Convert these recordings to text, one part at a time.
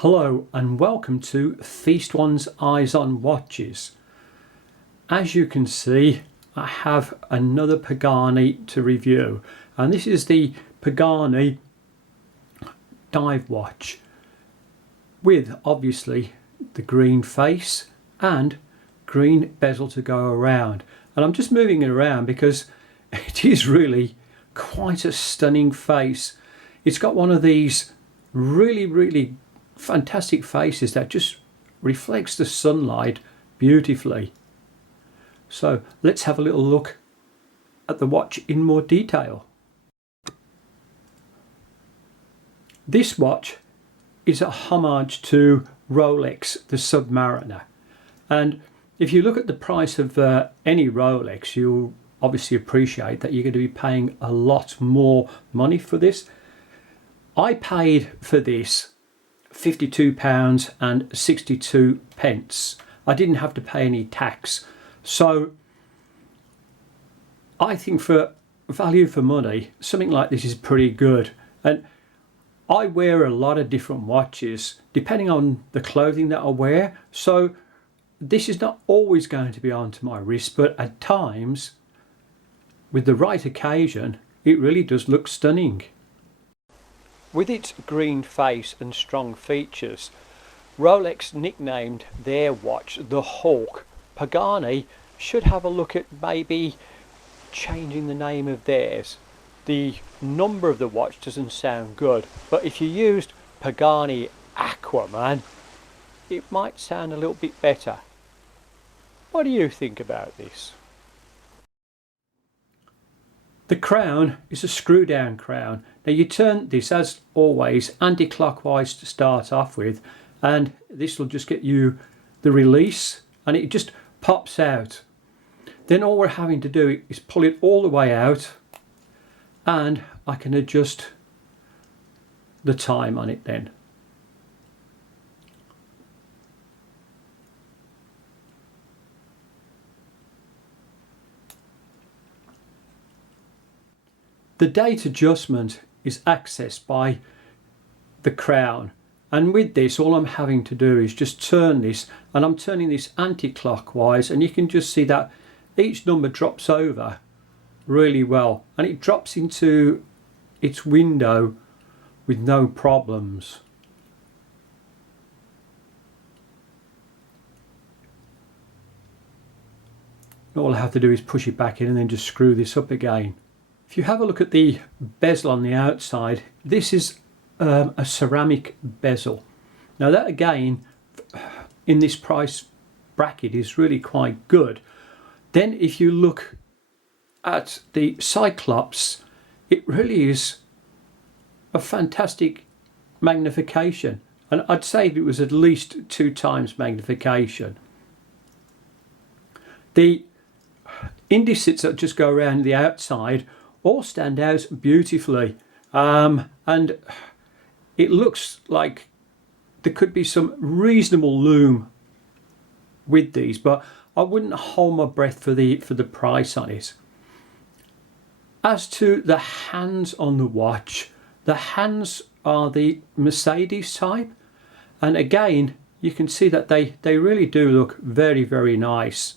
Hello and welcome to Feast One's Eyes on Watches. As you can see, I have another Pagani to review, and this is the Pagani dive watch with obviously the green face and green bezel to go around. And I'm just moving it around because it is really quite a stunning face. It's got one of these really fantastic faces that just reflects the sunlight beautifully. So let's have a little look at the watch in more detail. This watch is a homage to Rolex the Submariner, and if you look at the price of any Rolex, you'll obviously appreciate that you're going to be paying a lot more money for this. I paid for this £52.62. I didn't have to pay any tax, so I think for value for money something like this is pretty good. And I wear a lot of different watches depending on the clothing that I wear, so this is not always going to be onto my wrist, but at times with the right occasion it really does look stunning. With its green face and strong features, Rolex nicknamed their watch the Hulk. Pagani should have a look at maybe changing the name of theirs. The number of the watch doesn't sound good, but if you used Pagani Aquaman, it might sound a little bit better. What do you think about this? The crown is a screw down crown. Now you turn this, as always, anti-clockwise to start off with, and this will just get you the release and it just pops out. Then all we're having to do is pull it all the way out, and I can adjust the time on it then. The date adjustment is accessed by the crown, and with this all I'm having to do is just turn this, and I'm turning this anti-clockwise, and you can just see that each number drops over really well and it drops into its window with no problems. All I have to do is push it back in and then just screw this up again. If you have a look at the bezel on the outside, this is a ceramic bezel. Now that again in this price bracket is really quite good. Then if you look at the Cyclops, it really is a fantastic magnification, and I'd say it was at least 2 times magnification. The indices that just go around the outside all stand out beautifully, and it looks like there could be some reasonable lume with these, but I wouldn't hold my breath for the price on it. As to the hands on the watch, the hands are the Mercedes type, and again you can see that they really do look very nice.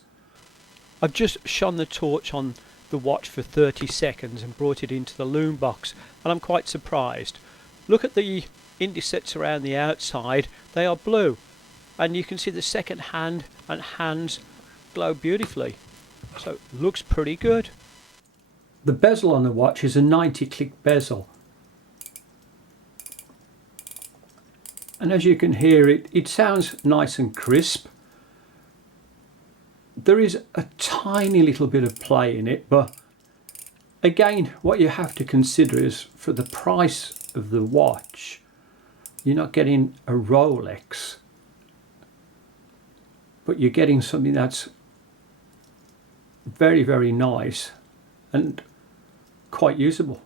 I've just shone the torch on the watch for 30 seconds and brought it into the lume box, and I'm quite surprised. Look at the indicets around the outside, they are blue, and you can see the second hand and hands glow beautifully, so looks pretty good. The bezel on the watch is a 90 click bezel, and as you can hear it sounds nice and crisp. There is a tiny little bit of play in it, but again what you have to consider is for the price of the watch you're not getting a Rolex, but you're getting something that's very nice and quite usable.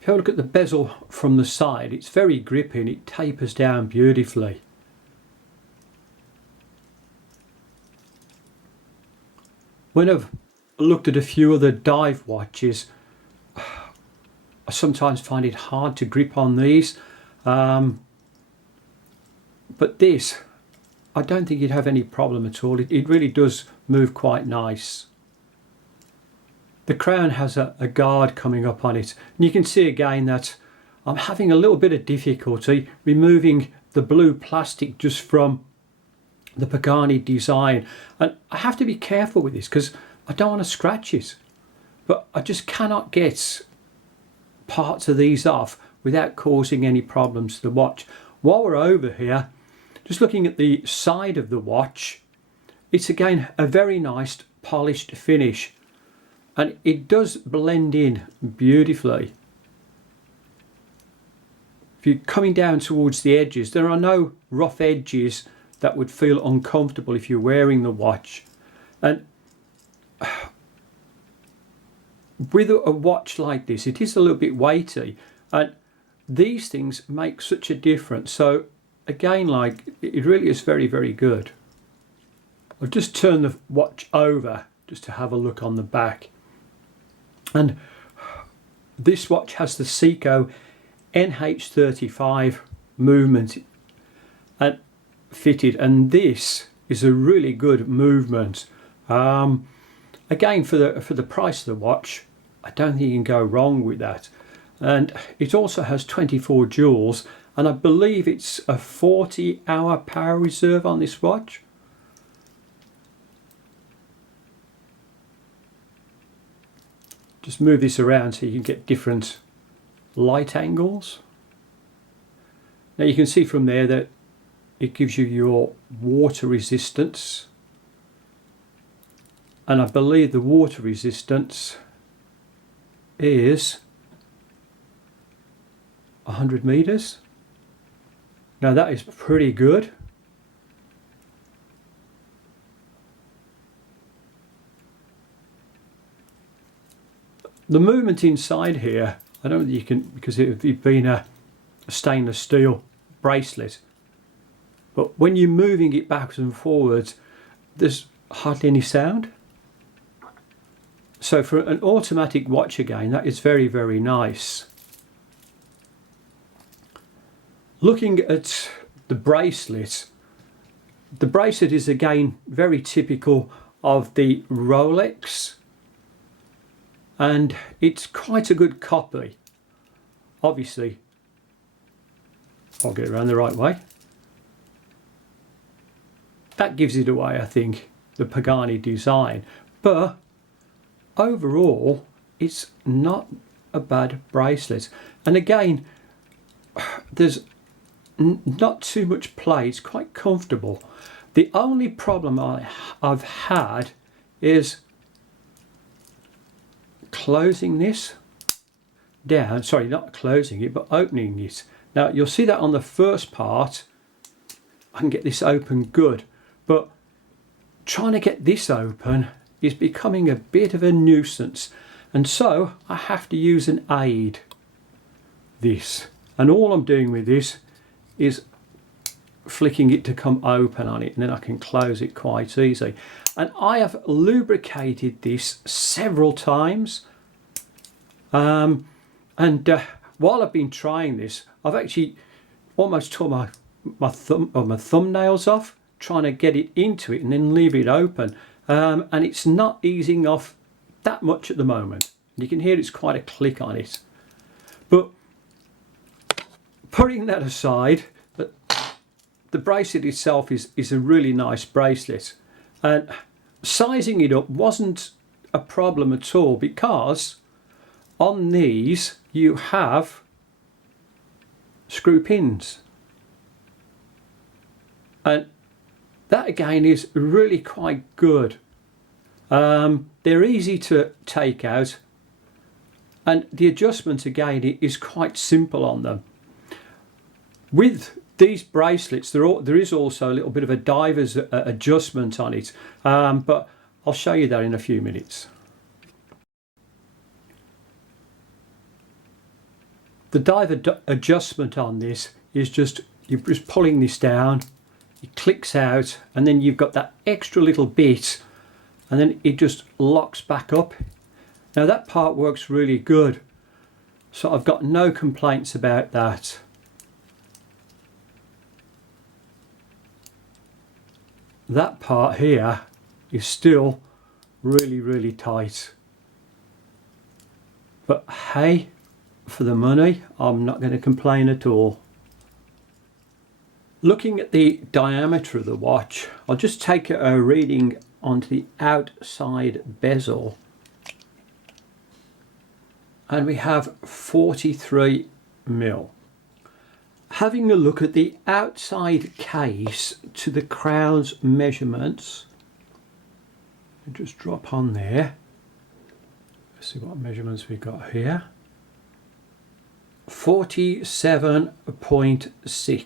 If you have a look at the bezel from the side, it's very grippy and it tapers down beautifully. When I've looked at a few other dive watches, I sometimes find it hard to grip on these. But this, I don't think you'd have any problem at all. It really does move quite nice. The crown has a guard coming up on it, and you can see again that I'm having a little bit of difficulty removing the blue plastic just from the Pagani design, and I have to be careful with this because I don't want to scratch it, but I just cannot get parts of these off without causing any problems to the watch. While we're over here, just looking at the side of the watch, it's again a very nice polished finish, and it does blend in beautifully. If you're coming down towards the edges, there are no rough edges that would feel uncomfortable if you're wearing the watch. And with a watch like this, it is a little bit weighty, and these things make such a difference. So again, like, it really is very, very good. I'll just turn the watch over just to have a look on the back. And this watch has the Seiko NH35 movement and fitted, and this is a really good movement. Again, for the price of the watch, I don't think you can go wrong with that. And it also has 24 jewels, and I believe it's a 40-hour power reserve on this watch. Just move this around so you can get different light angles. Now you can see from there that it gives you your water resistance, and I believe the water resistance is 100 meters. Now that is pretty good. The movement inside here, I don't think you can, because it would been a stainless steel bracelet, but when you're moving it backwards and forwards, there's hardly any sound. So for an automatic watch, again, that is very, very nice. Looking at the bracelet is again very typical of the Rolex, and it's quite a good copy. Obviously, I'll get it around the right way. That gives it away, I think, the Pagani design. But overall, it's not a bad bracelet. And again, there's not too much play. It's quite comfortable. The only problem I've had is closing this down. Sorry, not closing it, but opening it. Now you'll see that on the first part I can get this open good, but trying to get this open is becoming a bit of a nuisance, and so I have to use an aid, this, and all I'm doing with this is flicking it to come open on it, and then I can close it quite easily. And I have lubricated this several times, and while I've been trying this, I've actually almost tore my thumbnails off trying to get it into it and then leave it open, and it's not easing off that much at the moment. You can hear it's quite a click on it. But putting that aside, the bracelet itself is a really nice bracelet, and sizing it up wasn't a problem at all, because on these you have screw pins, and that again is really quite good. They're easy to take out, and the adjustment again is quite simple on them. With these bracelets, there is also a little bit of a diver's adjustment on it, but I'll show you that in a few minutes. The diver adjustment on this is you're just pulling this down, it clicks out, and then you've got that extra little bit, and then it just locks back up. Now that part works really good, so I've got no complaints about that. that part here is still really tight. But hey, for the money, I'm not going to complain at all. Looking at the diameter of the watch, I'll just take a reading onto the outside bezel, and we have 43 mil. Having a look at the outside case to the crown's measurements, just drop on there. Let's see what measurements we got here. 47.6.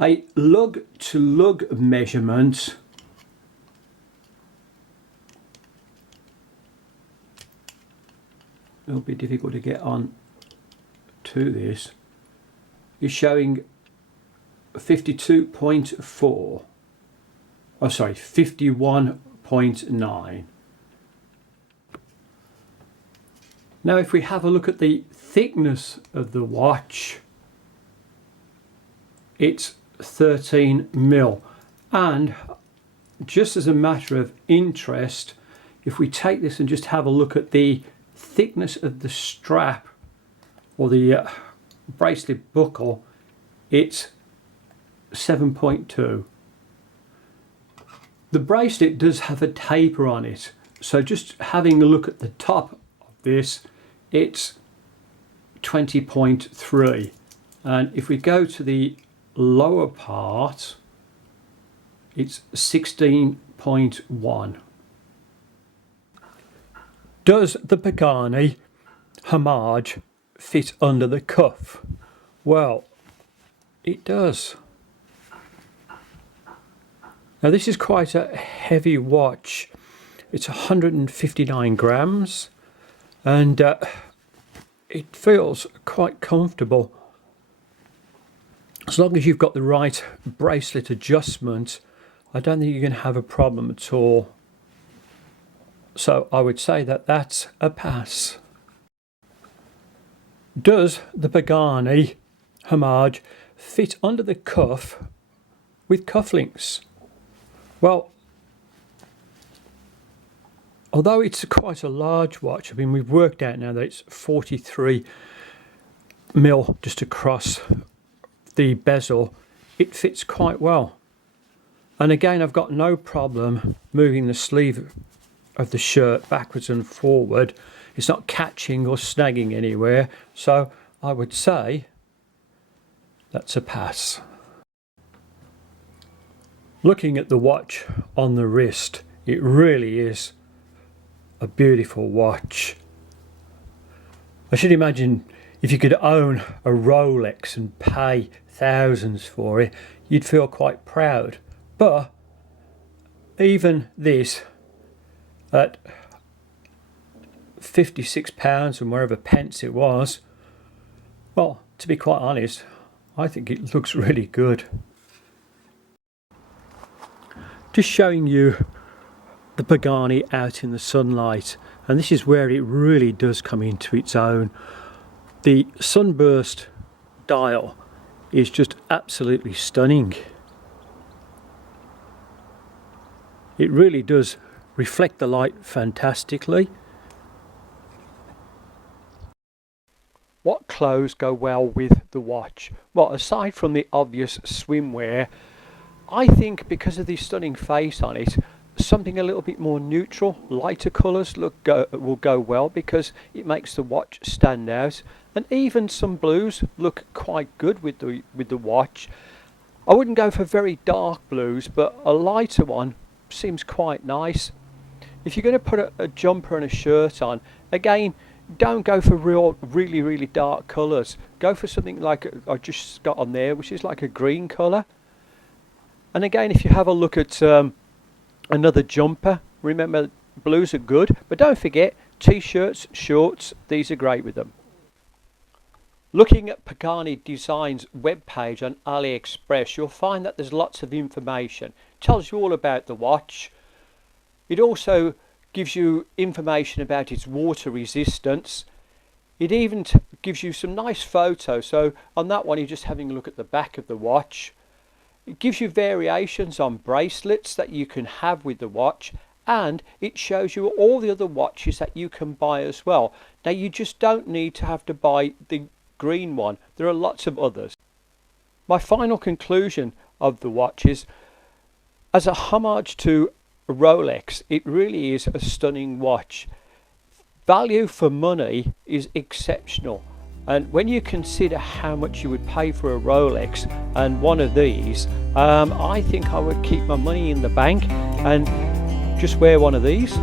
A lug to lug measurement it'll be difficult to get on to this, is showing 52.4. Oh sorry, 51.9. Now if we have a look at the thickness of the watch, it's 13 mil. And just as a matter of interest, if we take this and just have a look at the thickness of the strap or the bracelet buckle, it's 7.2. The bracelet does have a taper on it, so just having a look at the top of this, it's 20.3, and if we go to the lower part, it's 16.1. Does the Pagani Homage fit under the cuff? Well, it does. Now this is quite a heavy watch. It's 159 grams and it feels quite comfortable. As long as you've got the right bracelet adjustment, I don't think you're going to have a problem at all. So I would say that that's a pass. Does the Pagani Homage fit under the cuff with cufflinks? Well, although it's quite a large watch, I mean, we've worked out now that it's 43 mil just across the bezel, it fits quite well. And again, I've got no problem moving the sleeve of the shirt backwards and forward. It's not catching or snagging anywhere, so I would say that's a pass. Looking at the watch on the wrist, it really is a beautiful watch. I should imagine if you could own a Rolex and pay thousands for it, you'd feel quite proud. But even this, at £56 and wherever pence it was, well, to be quite honest, I think it looks really good. Just showing you the Pagani out in the sunlight, and this is where it really does come into its own. The sunburst dial is just absolutely stunning. It really does reflect the light fantastically. What clothes go well with the watch? Well, aside from the obvious swimwear, I think because of the stunning face on it, something a little bit more neutral, lighter colours will go well, because it makes the watch stand out. And even some blues look quite good with the watch. I wouldn't go for very dark blues, but a lighter one seems quite nice. If you're going to put a jumper and a shirt on, again, don't go for really dark colours. Go for something like I just got on there, which is like a green colour. And again, if you have a look at another jumper, remember blues are good, but don't forget t-shirts, shorts, these are great with them. Looking at Pagani Designs webpage on AliExpress, you'll find that there's lots of information. It tells you all about the watch. It also gives you information about its water resistance. It even gives you some nice photos. So on that one, you're just having a look at the back of the watch. It gives you variations on bracelets that you can have with the watch, and it shows you all the other watches that you can buy as well. Now you just don't need to have to buy the green one, there are lots of others. My final conclusion of the watch is, as a homage to Rolex, it really is a stunning watch. Value for money is exceptional, and when you consider how much you would pay for a Rolex and one of these, I think I would keep my money in the bank and just wear one of these.